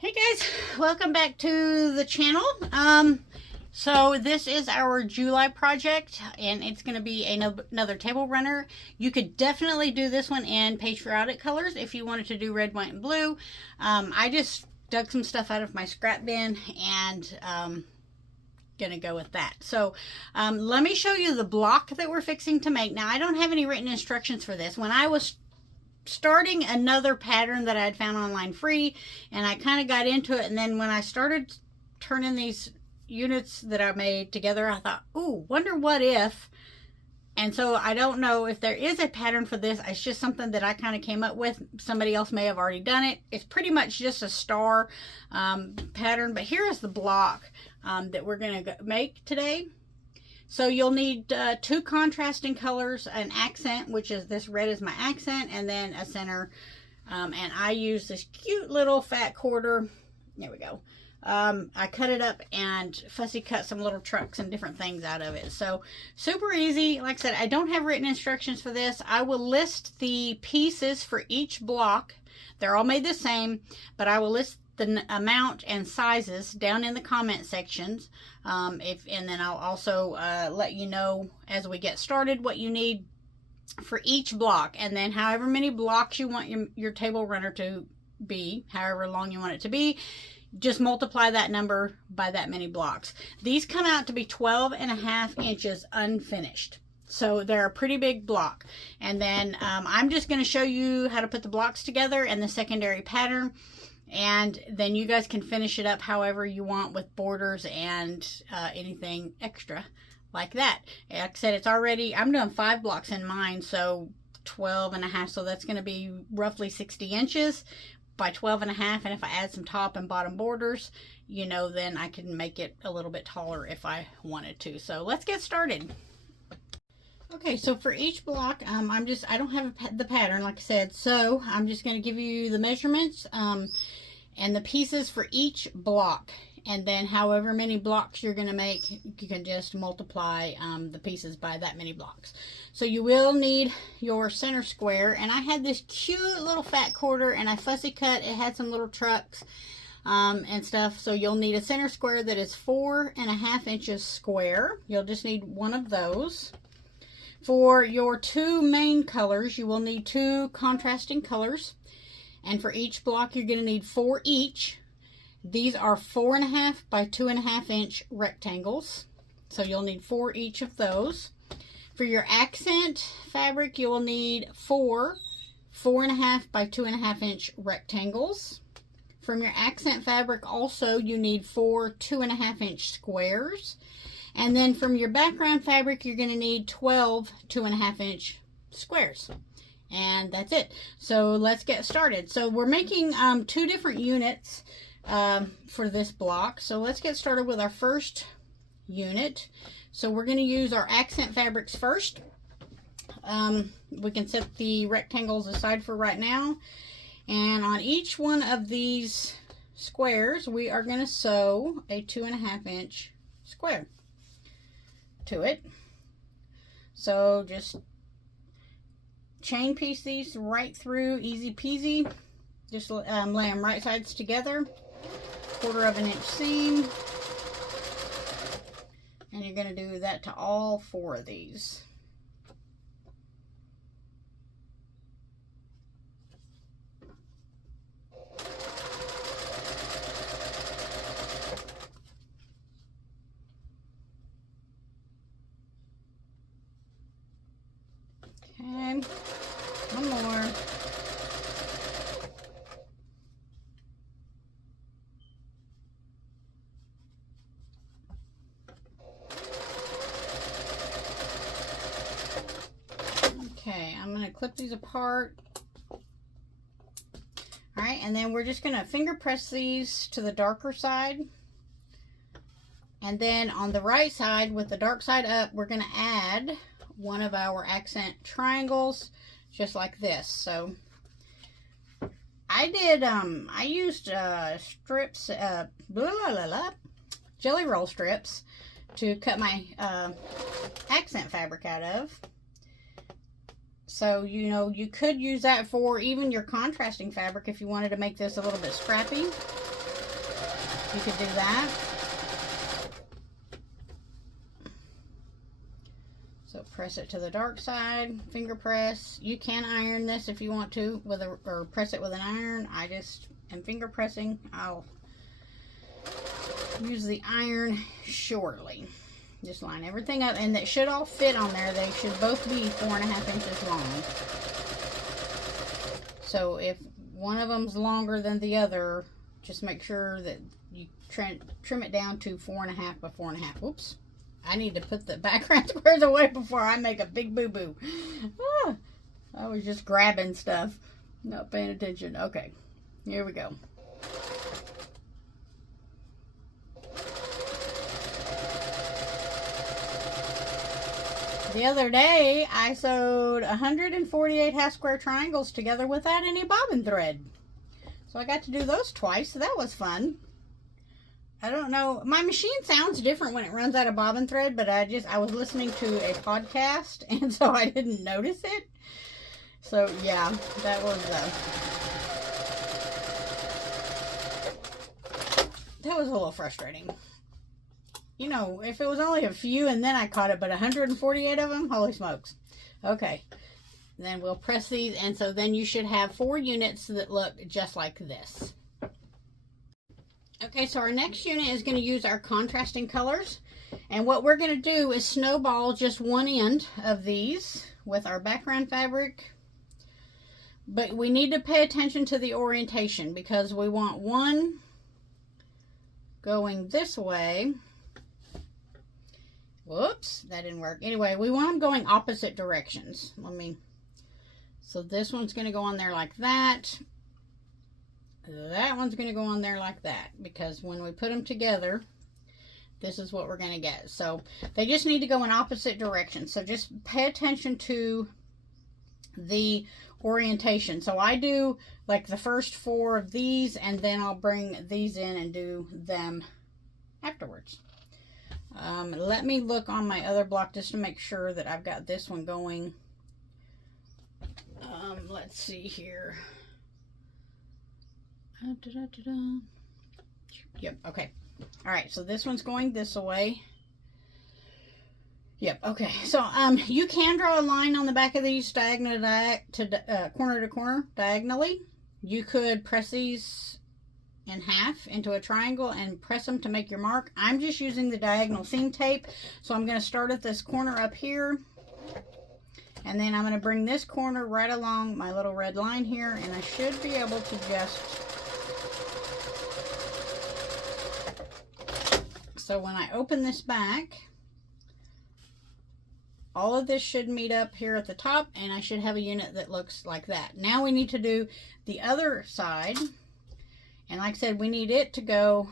Hey guys, welcome back to the channel. So this is our July project, and it's going to be another table runner. You could definitely do this one in patriotic colors if you wanted to do red, white, and blue. I just dug some stuff out of my scrap bin and gonna go with that. So let me show you the block that we're fixing to make. Now, I don't have any written instructions for this. When I was starting another pattern that I had found online free, and I kind of got into it, and then when I started turning these units that I made together, I thought, ooh, wonder what if. And so I don't know if there is a pattern for this. It's just something that I kind of came up with. Somebody else may have already done it. It's pretty much just a star pattern, but here is the block that we're going to make today. So you'll need two contrasting colors, an accent, which is this red is my accent, and then a center. And I use this cute little fat quarter. There we go. I cut it up and fussy cut some little trucks and different things out of it. So super easy. Like I said, I don't have written instructions for this. I will list the pieces for each block. They're all made the same, but I will list the amount and sizes down in the comment sections. And then I'll also let you know as we get started what you need for each block, and then however many blocks you want your table runner to be, however long you want it to be, just multiply that number by that many blocks. These come out to be 12.5 inches unfinished. So they're a pretty big block. And then I'm just going to show you how to put the blocks together and the secondary pattern. And then you guys can finish it up however you want with borders and anything extra like that. Like I said, it's already, I'm doing 5 blocks in mine, so 12.5. So that's going to be roughly 60 inches by 12.5. And if I add some top and bottom borders, you know, then I can make it a little bit taller if I wanted to. So let's get started. Okay, so for each block, I don't have the pattern, like I said, so I'm just going to give you the measurements and the pieces for each block. And then however many blocks you're going to make, you can just multiply the pieces by that many blocks. So you will need your center square, and I had this cute little fat quarter, and I fussy cut. It had some little trucks and stuff. So you'll need a center square that is 4.5 inches square. You'll just need one of those. For your two main colors, you will need 2 contrasting colors. And for each block, you're going to need 4 each. These are 4.5 by 2.5 inch rectangles. So you'll need 4 each of those. For your accent fabric, you will need 4 4.5 by 2.5 inch rectangles. From your accent fabric, also, you need 4 2.5 inch squares. And then from your background fabric, you're going to need 12 2.5 inch squares. And that's it. So let's get started. So we're making 2 different units for this block. So let's get started with our first unit. So we're going to use our accent fabrics first. We can set the rectangles aside for right now. And on each one of these squares, we are going to sew a 2.5 inch square to it. So just chain piece these right through, easy peasy. Just lay them right sides together, 1/4 inch seam, and you're going to do that to all 4 of these. Okay, one more. Okay, I'm going to clip these apart. Alright, and then we're just going to finger press these to the darker side. And then on the right side, with the dark side up, we're going to add one of our accent triangles, just like this. So I used strips, jelly roll strips to cut my accent fabric out of. So, you know, you could use that for even your contrasting fabric if you wanted to make this a little bit scrappy. You could do that. So press it to the dark side, finger press. You can iron this if you want to, with a, or press it with an iron. I just am finger pressing. I'll use the iron shortly. Just line everything up, and that should all fit on there. They should both be 4.5 inches long. So if one of them's longer than the other, just make sure that you trim it down to 4.5 by 4.5. Oops. I need to put the background squares away before I make a big boo-boo. Ah, I was just grabbing stuff, not paying attention. Okay, here we go. The other day, I sewed 148 half square triangles together without any bobbin thread. So I got to do those twice, so that was fun. I don't know. My machine sounds different when it runs out of bobbin thread, but I was listening to a podcast, and so I didn't notice it. So yeah, that was a little frustrating. You know, if it was only a few and then I caught it, but 148 of them, holy smokes. Okay, then we'll press these, and so then you should have 4 units that look just like this. Okay, so our next unit is going to use our contrasting colors. And what we're going to do is snowball just one end of these with our background fabric. But we need to pay attention to the orientation, because we want one going this way. Whoops, that didn't work. Anyway, we want them going opposite directions. So this one's going to go on there like that. That one's going to go on there like that, because when we put them together, this is what we're going to get. So they just need to go in opposite directions. So just pay attention to the orientation. So I do like the first 4 of these, and then I'll bring these in and do them afterwards. Let me look on my other block just to make sure that I've got this one going. Let's see here. Yep, okay. All right, so this one's going this way. Yep, okay. So you can draw a line on the back of these diagonal corner to corner diagonally. You could press these in half into a triangle and press them to make your mark. I'm just using the diagonal seam tape. So I'm going to start at this corner up here, and then I'm going to bring this corner right along my little red line here, and I should be able to just... So when I open this back, all of this should meet up here at the top, and I should have a unit that looks like that. Now we need to do the other side, and like I said, we need it to go,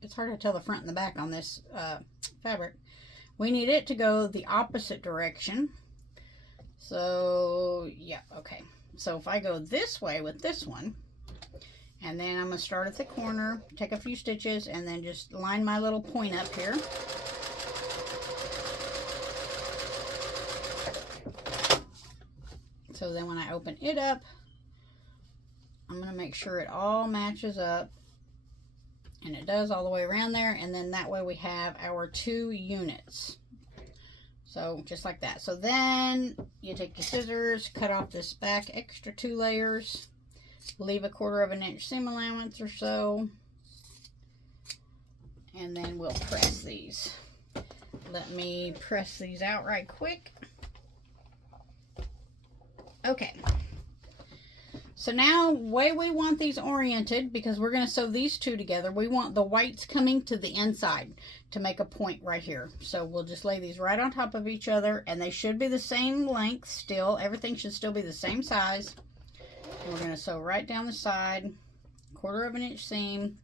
it's hard to tell the front and the back on this fabric. We need it to go the opposite direction. So yeah, okay. So if I go this way with this one, and then I'm going to start at the corner, take a few stitches, and then just line my little point up here. So then when I open it up, I'm going to make sure it all matches up. And it does all the way around there. And then that way we have our 2 units. So just like that. So then you take your scissors, cut off this back extra 2 layers. Leave a 1/4 inch seam allowance or so, and then we'll press these. Let me press these out right quick. Okay, so now way we want these oriented, because we're going to sew these 2 together, we want the whites coming to the inside to make a point right here. So we'll just lay these right on top of each other, and they should be the same length still. Everything should still be the same size. And we're going to sew right down the side, 1/4 inch seam.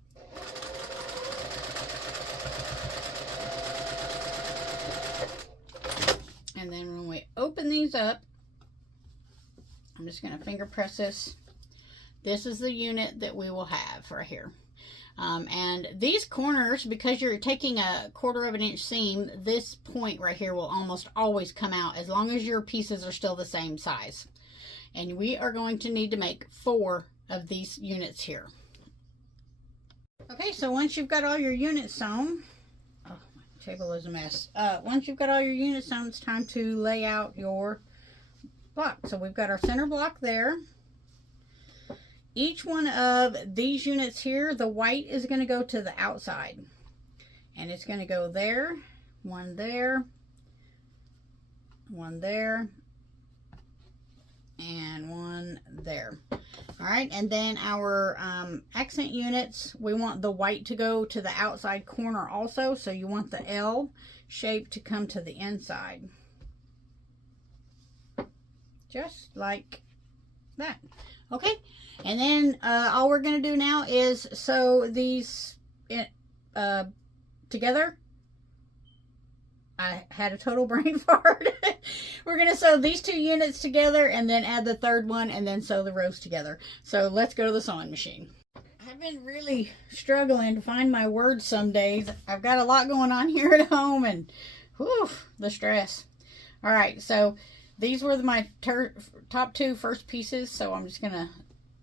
And then when we open these up, I'm just going to finger press this. This is the unit that we will have right here. And these corners, because you're taking a 1/4 inch seam, this point right here will almost always come out as long as your pieces are still the same size. And we are going to need to make 4 of these units here. Okay, so once you've got all your units sewn, oh, my table is a mess. Once you've got all your units sewn, it's time to lay out your block. So we've got our center block there. Each one of these units here, the white is going to go to the outside. And it's going to go there, one there, one there, and one there. All right, and then our accent units, we want the white to go to the outside corner also, so you want the L shape to come to the inside. Just like that. Okay, and then all we're going to do now is sew these together. I had a total brain fart. We're going to sew these two units together and then add the third one and then sew the rows together. So let's go to the sewing machine. I've been really struggling to find my words some days. I've got a lot going on here at home and whew, the stress. All right, so these were my top two first pieces. So I'm just going to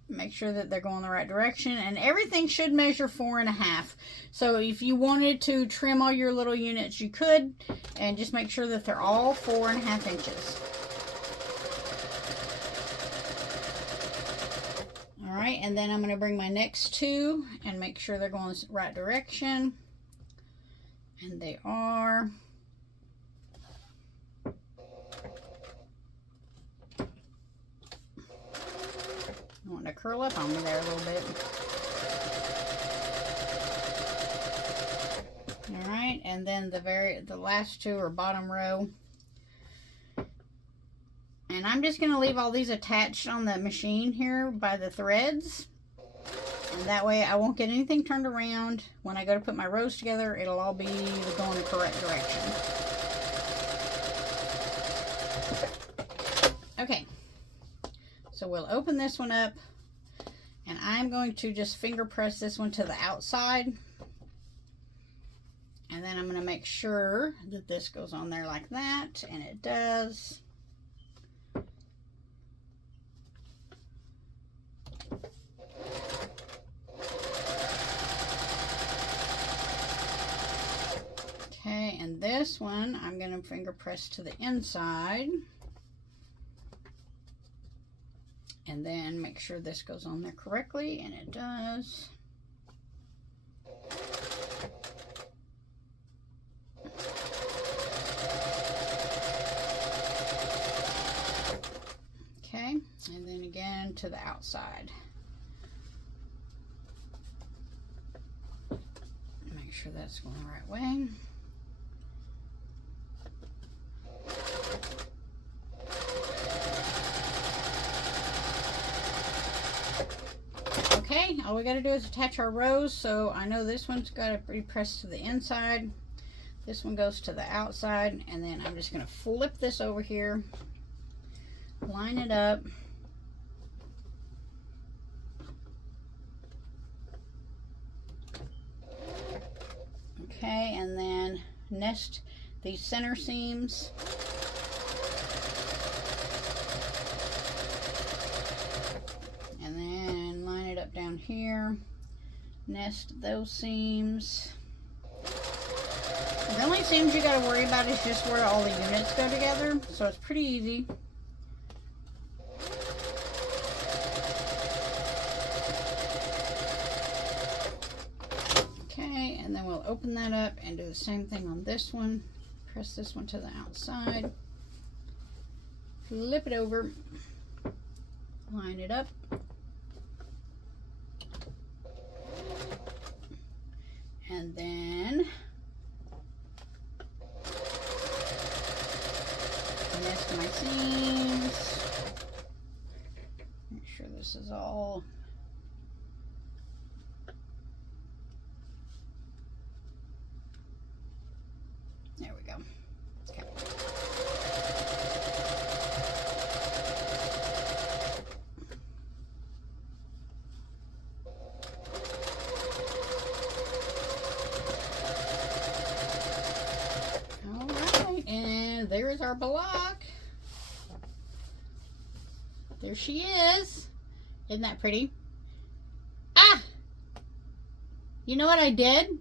make sure that they're going the right direction, and everything should measure 4.5. So if you wanted to trim all your little units, you could, and just make sure that they're all 4.5 inches. All right, and then I'm going to bring my next two and make sure they're going the right direction, and they are. I want to curl up on me there a little bit. All right, and then the last two are bottom row. And I'm just going to leave all these attached on the machine here by the threads. And that way I won't get anything turned around. When I go to put my rows together, it'll all be going the correct direction. Okay. So we'll open this one up, and I'm going to just finger press this one to the outside. And then I'm going to make sure that this goes on there like that, and it does. Okay, and this one I'm going to finger press to the inside. And then make sure this goes on there correctly, and it does. Okay, and then again to the outside. Make sure that's going the right way. Okay, all we got to do is attach our rows. So I know this one's got to be pressed to the inside. This one goes to the outside, and then I'm just going to flip this over here, line it up. Okay, and then nest these center seams. And then line it up down here, nest those seams. The only seams you got to worry about is just where all the units go together, so it's pretty easy. Okay, and then we'll open that up and do the same thing on this one. Press this one to the outside, flip it over, line it up. And then nest my seams. Make sure this is all there. We go. Okay. There's our block. There she is. Isn't that pretty? Ah! You know what I did?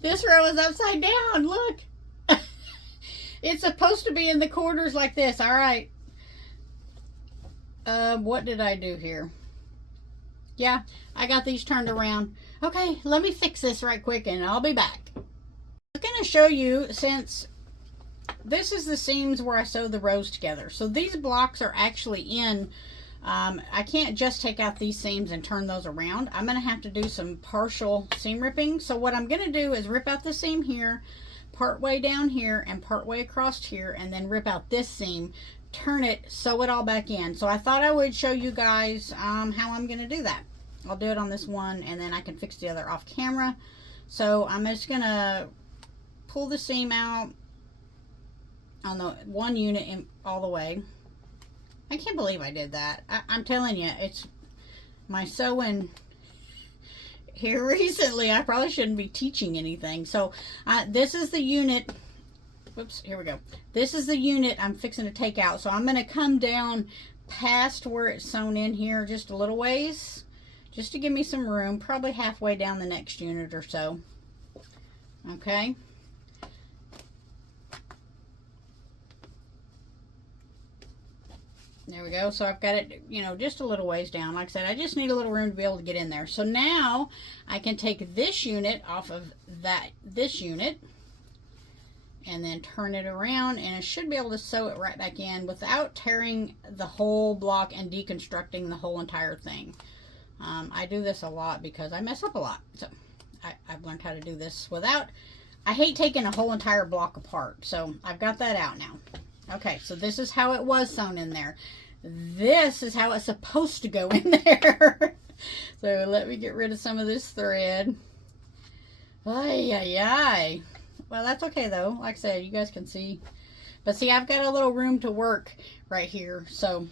This row is upside down. Look. It's supposed to be in the corners like this. All right. What did I do here? Yeah, I got these turned around. Okay, let me fix this right quick and I'll be back. I'm going to show you, since this is the seams where I sewed the rows together. So these blocks are actually in. I can't just take out these seams and turn those around. I'm going to have to do some partial seam ripping. So what I'm going to do is rip out the seam here, part way down here, and part way across here, and then rip out this seam, turn it, sew it all back in. So I thought I would show you guys how I'm going to do that. I'll do it on this one, and then I can fix the other off camera. So I'm just going to pull the seam out on the one unit in, all the way. I can't believe I did that. I'm telling you, it's my sewing here recently. I probably shouldn't be teaching anything. So this is the unit. Whoops, here we go. This is the unit I'm fixing to take out. So I'm going to come down past where it's sewn in here just a little ways, just to give me some room, probably halfway down the next unit or so. Okay. There we go. So I've got it, you know, just a little ways down. Like I said, I just need a little room to be able to get in there. So now I can take this unit off of this unit and then turn it around, and I should be able to sew it right back in without tearing the whole block and deconstructing the whole entire thing. I do this a lot because I mess up a lot. So I've learned how to do this without, I hate taking a whole entire block apart. So I've got that out now. Okay, so this is how it was sewn in there. This is how it's supposed to go in there. So let me get rid of some of this thread. Ay, ay, ay. Well, that's okay though. Like I said, you guys can see. But see, I've got a little room to work right here. So,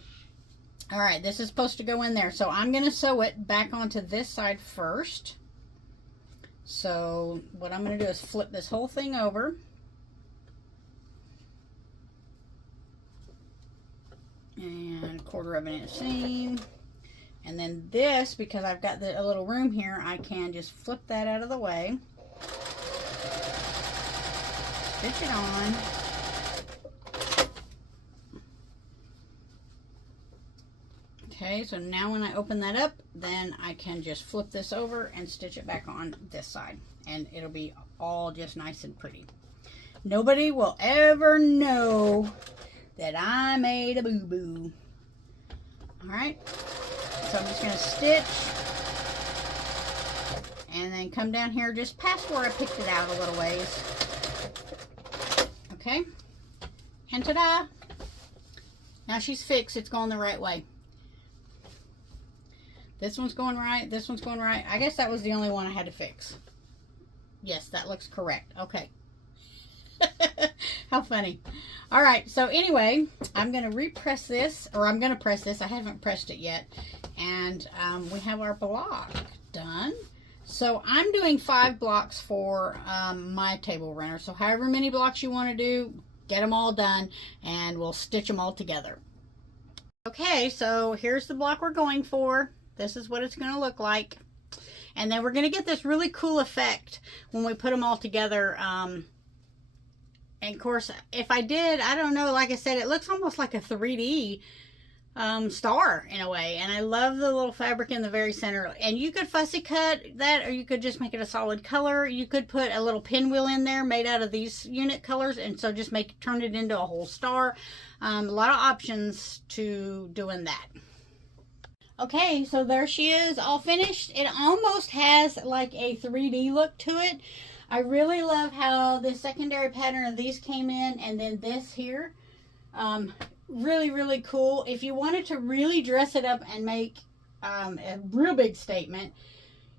all right, this is supposed to go in there. So I'm going to sew it back onto this side first. So what I'm going to do is flip this whole thing over. And 1/4 of an inch seam, and then this, because I've got a little room here, I can just flip that out of the way, stitch it on, okay. So now when I open that up, then I can just flip this over and stitch it back on this side, and it'll be all just nice and pretty. Nobody will ever know that I made a boo-boo. Alright, so I'm just going to stitch and then come down here just past where I picked it out a little ways. Okay, and ta-da! Now she's fixed, it's going the right way. This one's going right, this one's going right. I guess that was the only one I had to fix. Yes, that looks correct. Okay. How funny. All right, so anyway, I'm going to repress this, or I'm going to press this. I haven't pressed it yet. And we have our block done. So I'm doing 5 blocks for my table runner. So however many blocks you want to do, get them all done, and we'll stitch them all together. Okay, so here's the block we're going for. This is what it's going to look like. And then we're going to get this really cool effect when we put them all together. And of course, if I did, I don't know, like I said, it looks almost like a 3D star in a way. And I love the little fabric in the very center. And you could fussy cut that, or you could just make it a solid color. You could put a little pinwheel in there made out of these unit colors, and so just turn it into a whole star. A lot of options to doing that. Okay, so there she is, all finished. It almost has like a 3D look to it. I really love how the secondary pattern of these came in, and then this here. Really, really cool. If you wanted to really dress it up and make a real big statement,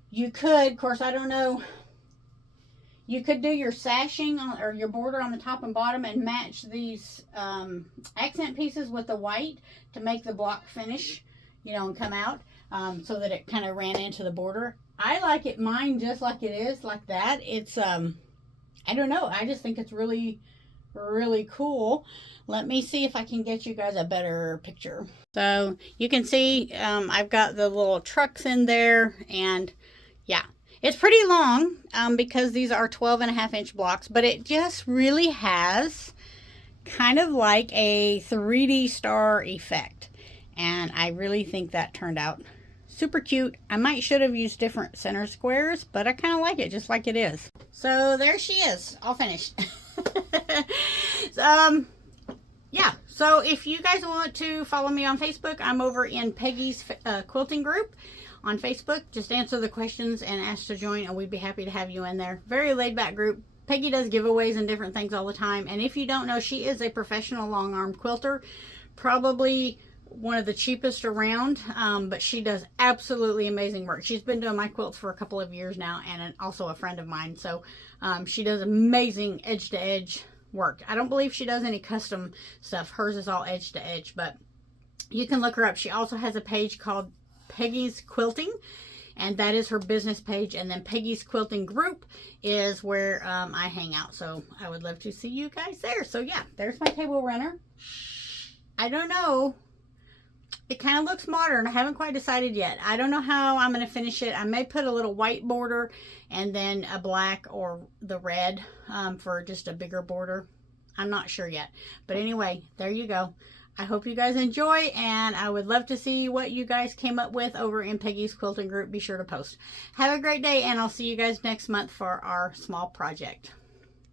you could. Of course, I don't know. You could do your sashing or your border on the top and bottom and match these accent pieces with the white to make the block finish, you know, and come out so that it kind of ran into the border. I like it, mine just like it is, like that. It's, I don't know. I just think it's really, really cool. Let me see if I can get you guys a better picture. So you can see I've got the little trucks in there, and Yeah. It's pretty long because these are 12.5-inch blocks, but it just really has kind of like a 3D star effect. And I really think that turned out super cute. I should have used different center squares, but I kind of like it just like it is. So there she is, all finished. Yeah, so if you guys want to follow me on Facebook, I'm over in Peggy's quilting group on Facebook. Just answer the questions and ask to join, and we'd be happy to have you in there. Very laid back group. Peggy does giveaways and different things all the time. And if you don't know, she is a professional long-arm quilter. Probably one of the cheapest around, but she does absolutely amazing work. She's been doing my quilts for a couple of years now, and also a friend of mine. So she does amazing edge-to-edge work. I don't believe she does any custom stuff. Hers is all edge-to-edge, but you can look her up. She also has a page called Peggy's Quilting, and that is her business page. And then Peggy's Quilting Group is where I hang out. So I would love to see you guys there. So yeah, there's my table runner. I don't know. It kind of looks modern. I haven't quite decided yet. I don't know how I'm going to finish it. I may put a little white border and then a black or the red for just a bigger border. I'm not sure yet. But anyway, there you go. I hope you guys enjoy, and I would love to see what you guys came up with over in Peggy's Quilting Group. Be sure to post. Have a great day, and I'll see you guys next month for our small project.